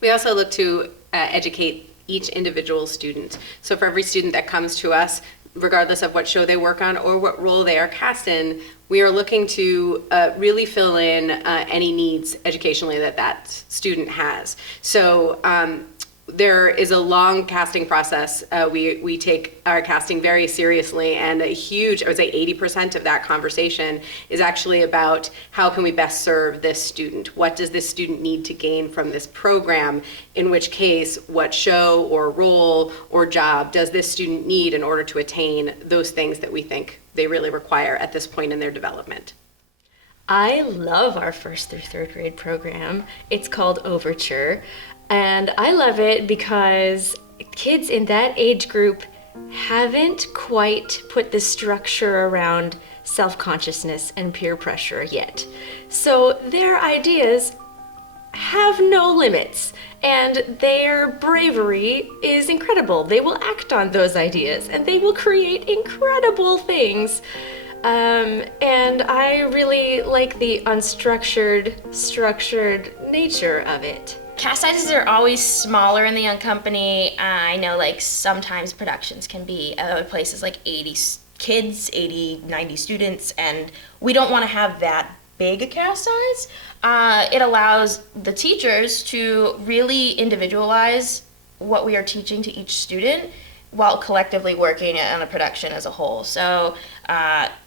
We also look to educate each individual student. So for every student that comes to us, regardless of what show they work on or what role they are cast in, we are looking to really fill in any needs educationally that student has. So there is a long casting process. We take our casting very seriously, and a huge, I would say 80% of that conversation is actually about how can we best serve this student? What does this student need to gain from this program? In which case, what show or role or job does this student need in order to attain those things that we think they really require at this point in their development? I love our first through third grade program. It's called Overture. And I love it because kids in that age group haven't quite put the structure around self-consciousness and peer pressure yet. So their ideas have no limits, and their bravery is incredible. They will act on those ideas, and they will create incredible things. And I really like the unstructured, structured nature of it. Cast sizes are always smaller in the Young Company. I know like sometimes productions can be at other places like 80 kids, 80, 90 students, and we don't want to have that big a cast size. It allows the teachers to really individualize what we are teaching to each student while collectively working on a production as a whole. So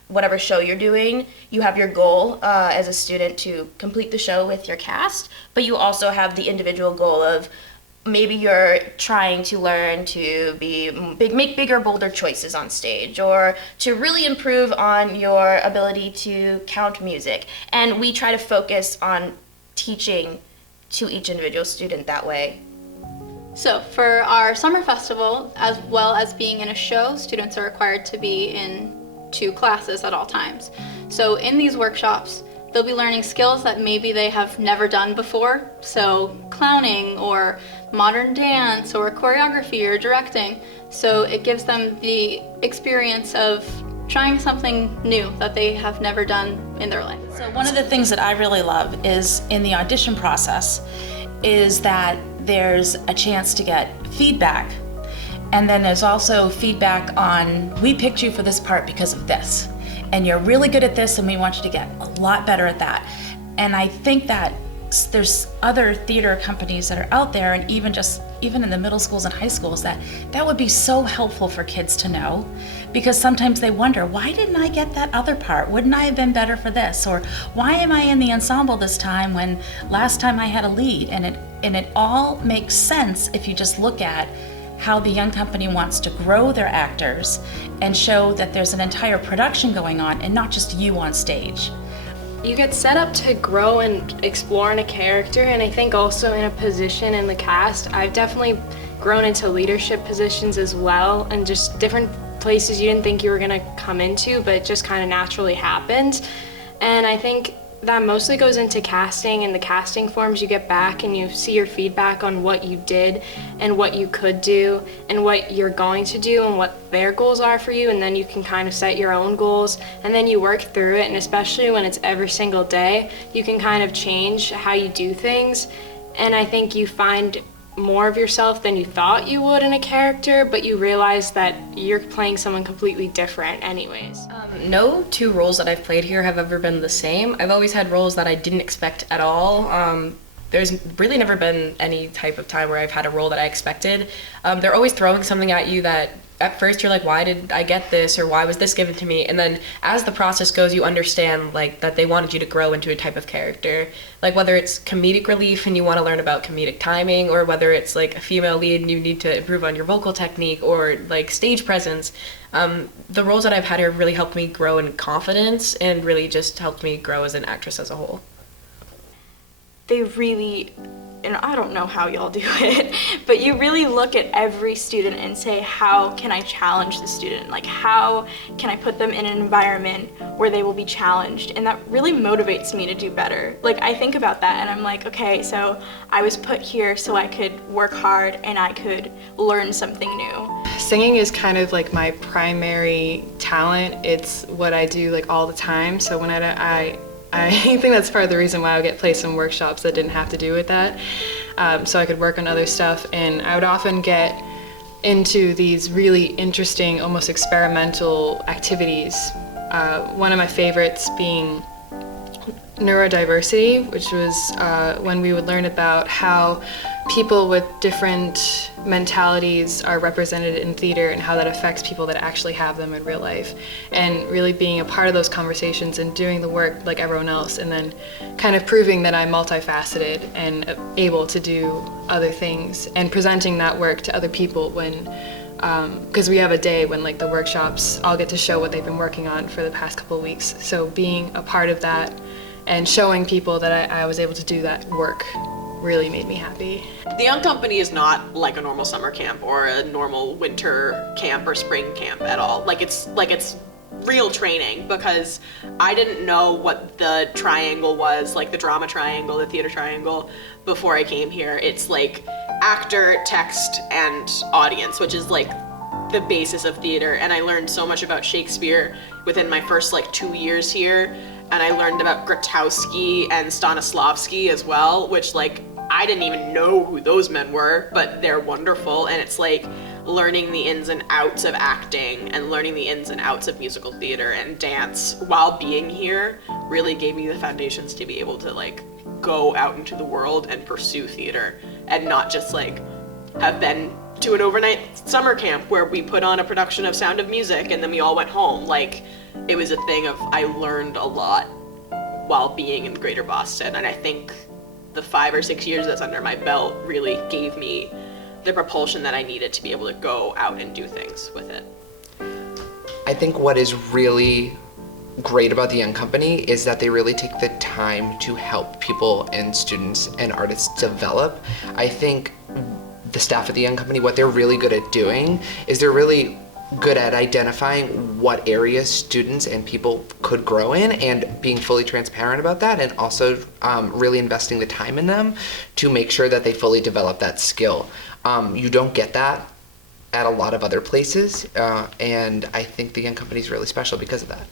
whatever show you're doing, you have your goal as a student to complete the show with your cast, but you also have the individual goal of maybe you're trying to learn to make bigger, bolder choices on stage, or to really improve on your ability to count music. And we try to focus on teaching to each individual student that way. So for our summer festival, as well as being in a show, students are required to be in 2 classes at all times. So in these workshops, they'll be learning skills that maybe they have never done before. So clowning or modern dance or choreography or directing. So it gives them the experience of trying something new that they have never done in their life. So one of the things that I really love is in the audition process is that there's a chance to get feedback. And then there's also feedback on, we picked you for this part because of this. And you're really good at this, and we want you to get a lot better at that. And I think that there's other theater companies that are out there, and even in the middle schools and high schools, that would be so helpful for kids to know, because sometimes they wonder, why didn't I get that other part? Wouldn't I have been better for this? Or why am I in the ensemble this time when last time I had a lead? And it all makes sense if you just look at how the Young Company wants to grow their actors and show that there's an entire production going on and not just you on stage. You get set up to grow and explore in a character, and I think also in a position in the cast. I've definitely grown into leadership positions as well, and just different places you didn't think you were gonna come into, but it just kind of naturally happened. And I think that mostly goes into casting, and the casting forms you get back and you see your feedback on what you did and what you could do and what you're going to do and what their goals are for you, and then you can kind of set your own goals and then you work through it. And especially when it's every single day, you can kind of change how you do things, and I think you find more of yourself than you thought you would in a character, but you realize that you're playing someone completely different anyways. No 2 roles that I've played here have ever been the same. I've always had roles that I didn't expect at all. There's really never been any type of time where I've had a role that I expected. They're always throwing something at you that at first you're like, why did I get this, or why was this given to me? And then as the process goes, you understand like that they wanted you to grow into a type of character. Like whether it's comedic relief and you want to learn about comedic timing, or whether it's like a female lead and you need to improve on your vocal technique or like stage presence. The roles that I've had here really helped me grow in confidence and really just helped me grow as an actress as a whole. They really, and I don't know how y'all do it, but you really look at every student and say, how can I challenge the student? Like, how can I put them in an environment where they will be challenged? And that really motivates me to do better. Like, I think about that and I'm like, okay, so I was put here so I could work hard and I could learn something new. Singing is kind of like my primary talent. It's what I do like all the time. So when I think that's part of the reason why I would get placed in workshops that didn't have to do with that. so I could work on other stuff. And I would often get into these really interesting, almost experimental activities. One of my favorites being neurodiversity, which was when we would learn about how people with different mentalities are represented in theater and how that affects people that actually have them in real life, and really being a part of those conversations and doing the work like everyone else, and then kind of proving that I'm multifaceted and able to do other things, and presenting that work to other people when because we have a day when like the workshops, I'll get to show what they've been working on for the past couple of weeks. So being a part of that and showing people that I was able to do that work really made me happy. The Young Company is not like a normal summer camp or a normal winter camp or spring camp at all. It's real training, because I didn't know what the triangle was, like the drama triangle, the theater triangle, before I came here. It's like actor, text, and audience, which is like the basis of theater. And I learned so much about Shakespeare within my first like 2 years here. And I learned about Grotowski and Stanislavski as well, which like I didn't even know who those men were, but they're wonderful. And it's like learning the ins and outs of acting and learning the ins and outs of musical theater and dance while being here really gave me the foundations to be able to like go out into the world and pursue theater, and not just like have been to an overnight summer camp where we put on a production of Sound of Music and then we all went home. Like, it was a thing of, I learned a lot while being in Greater Boston, and I think the 5 or 6 years that's under my belt really gave me the propulsion that I needed to be able to go out and do things with it. I think what is really great about the Young Company is that they really take the time to help people and students and artists develop. I think the staff at the Young Company, what they're really good at doing is they're really good at identifying what areas students and people could grow in and being fully transparent about that, and also really investing the time in them to make sure that they fully develop that skill. You don't get that at a lot of other places, and I think the Young Company is really special because of that.